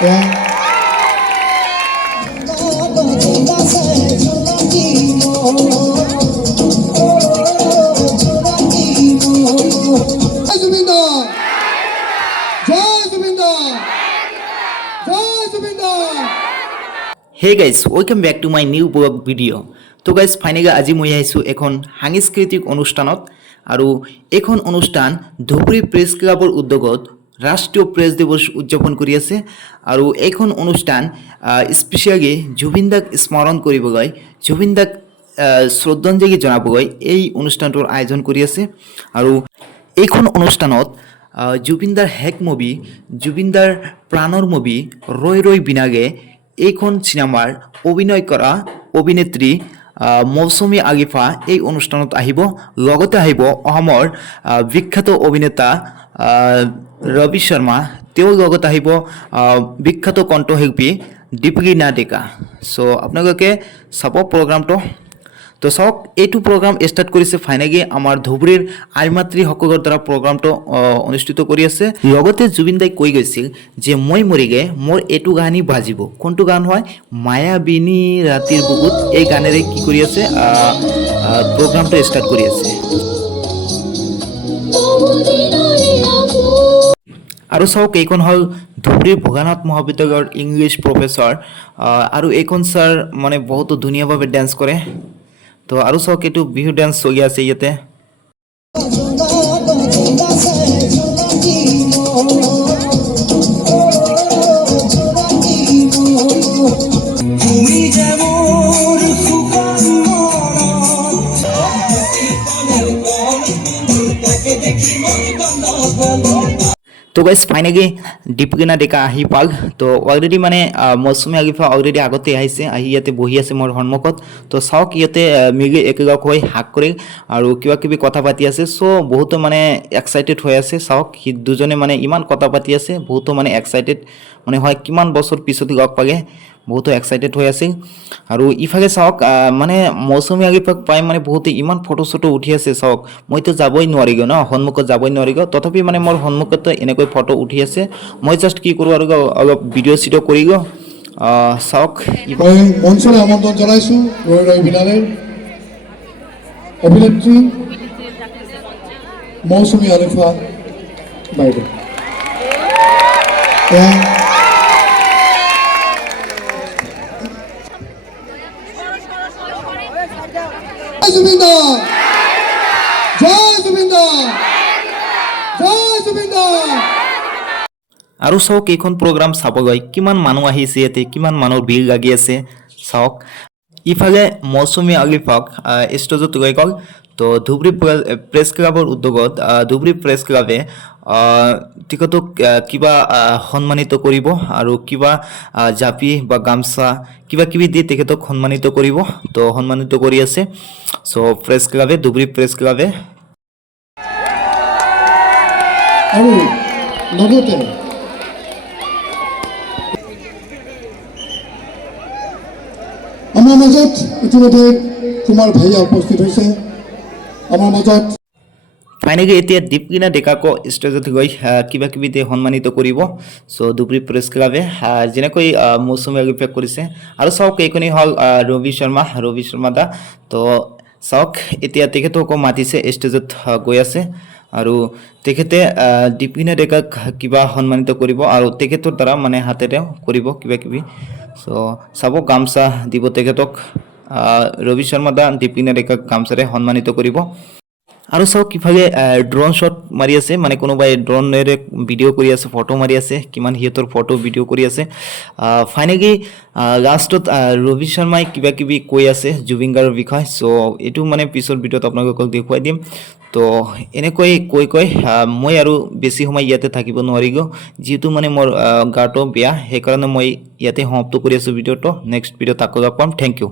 Hey guys, welcome back to my new blog video. তো guys finally আজি মই আহিছোঁ এখন সাংস্কৃতিক অনুষ্ঠানত আৰু এখন অনুষ্ঠান ধুবুৰী প্ৰেছ ক্লাবৰ উদ্যোগত ৰাষ্ট্ৰীয় প্ৰেছ দিৱস উদযাপন কৰি আছে আৰু এইখন অনুষ্ঠান স্পেচিয়েলি জুবিন দাক স্মৰণ কৰিবলৈ জুবিন দাক শ্ৰদ্ধাঞ্জলি জনাবলৈ এই অনুষ্ঠানটোৰ আয়োজন কৰি আছে আৰু এইখন অনুষ্ঠানত জুবিনদাৰ হেক মুভি জুবিনদাৰ প্ৰাণৰ মুভি ৰৈ ৰৈ বিনাগে এইখন চিনেমাৰ অভিনয় কৰা অভিনেত্ৰী মৌচুমী আলিফা এই অনুষ্ঠানত আহিব লগতে আহিব অসমৰ বিখ্যাত অভিনেতা ৰবি শৰ্মা তেওঁ লগত আহিব বিখ্যাত কণ্ঠশিল্পী দীপলিনা ডেকা সো আপোনালোকে চাব প্ৰগ্ৰামটো তো চাওক এইটো প্ৰগ্ৰাম ষ্টাৰ্ট কৰিছে ফাইনেলি আমাৰ ধুবুৰীৰ আইমাতৃসকলৰ দ্বাৰা প্ৰগ্ৰামটো অনুষ্ঠিত কৰি আছে লগতে জুবিন দাই কৈ গৈছিল যে মই মৰিগে মোৰ এইটো গানী বাজিব কোনটো গান হয় মায়াবিনী ৰাতিৰ বুকুত এই গানেৰে কি কৰি আছে প্ৰগ্ৰামটো ষ্টাৰ্ট কৰি আছে আৰু চাওক এইখন হ'ল ধুবুৰীৰ ভোগানাথ মহাবিদ্যালয়ৰ ইংলিছ প্ৰফেচৰ আৰু এইখন ছাৰ মানে বহুত ধুনীয়াভাৱে ডান্স কৰে তো আৰু চাওক এইটো বিহু ডান্স চলি আছে ইয়াতে তো গাইজ ফাইনেলি দীপলিনা ডেকা আহি পাল তো অলৰেডি মানে মৌচুমী আলিফা অলৰেডি আগতে আহিছে আহি ইয়াতে বহি আছে মোৰ সন্মুখত তো চাওক ইয়াতে মিলি একেলগ হৈ হাক কৰি আৰু কিবা কিবি কথা পাতি আছে চ' বহুতো মানে এক্সাইটেড হৈ আছে চাওক সি দুজনে মানে ইমান কথা পাতি আছে বহুতো মানে এক্সাইটেড মানে হয় কিমান বছৰ পিছত লগ পালে বহুতো এক্সাইটেড হৈ আছিল আৰু ইফালে চাওক মানে মৌচুমী আলিফাক পাই মানে বহুতে ইমান ফটো চটো উঠি আছে চাওক মইতো যাবই নোৱাৰিগৈ ন সন্মুখত যাবই নোৱাৰিগৈ তথাপি মানে মোৰ সন্মুখত এনেকৈ ফটো উঠি আছে মই জাষ্ট কি কৰোঁ আৰু অলপ ভিডিঅ' চিডিঅ' কৰি গৈ চাওক মঞ্চলৈ আমন্ত্ৰণ জনাইছোঁ ৰৈ ৰৈ বিনালে অভিনেত্ৰী মৌচুমী আলিফা বাইদেউ জুবিন্দা জয় জুবিন্দা জয় জুবিন্দা আৰু চাওক এইখন প্ৰগ্ৰাম চাবলৈ কিমান মানুহ আহিছে ইয়াতে কিমান মানুহৰ ভিৰ লাগি আছে চাওক ইফালে মৌচুমী আলিফাক ষ্টেজত লৈ গ'ল তো ধুবুৰী প্ৰেছ ক্লাবৰ উদ্যোগত ধুবুৰী প্ৰেছ ক্লাবে তেখেতক কিবা সন্মানিত কৰিব আৰু কিবা জাপি বা গামছা কিবা কিবি দি তেখেতক সন্মানিত কৰিব তো সন্মানিত কৰি আছে চ' প্ৰেছ ক্লাবে ধুবুৰী প্ৰেছ ক্লাবে আৰু লগতে আমাৰ মাজত ইতিমধ্যে কুমাৰ ভাইয়া উপস্থিত হৈছে আমাৰ মাজত ফাইনেলি এতিয়া দীপলিনা ডেকাকো ষ্টেজত গৈ কিবা কিবি দি সন্মানিত কৰিব চ' ধুবুৰী প্ৰেছ ক্লাবে যেনেকৈ মৌচুমী আলিফাক কৰিছে আৰু চাওক এইখনেই হ'ল ৰবি শৰ্মা দা তো চাওক এতিয়া তেখেতকো মাতিছে ষ্টেজত গৈ আছে আৰু তেখেতে দীপলিনা ডেকাক কিবা সন্মানিত কৰিব আৰু তেখেতৰ দ্বাৰা মানে হাতেৰে কৰিব কিবা কিবি চ' চাব গামছা দিব তেখেতক ৰবি শৰ্মা দা দীপলিনা ডেকাক গামছাৰে সন্মানিত কৰিব আৰু চাওক ইফালে ড্ৰোন শ্বট মাৰি আছে মানে কোনোবাই ড্ৰোনেৰে ভিডিঅ' কৰি আছে ফটো মাৰি আছে কিমান সিহঁতৰ ফটো ভিডিঅ' কৰি আছে ফাইনেলি লাষ্টত ৰবি শৰ্মাই কিবা কিবি কৈ আছে জুবিন গাৰ্গৰ বিষয়ে চ' এইটো মানে পিছৰ ভিডিঅ'ত আপোনালোকক দেখুৱাই দিম তো এনেকৈ কৈ মই আৰু বেছি সময় ইয়াতে থাকিব নোৱাৰিলোঁ যিহেতু মানে মোৰ গাটো বেয়া সেইকাৰণে মই ইয়াতে সমাপ্ত কৰি আছোঁ ভিডিঅ'টো নেক্সট ভিডিঅ'ত আকৌ লগ পাম থেংক ইউ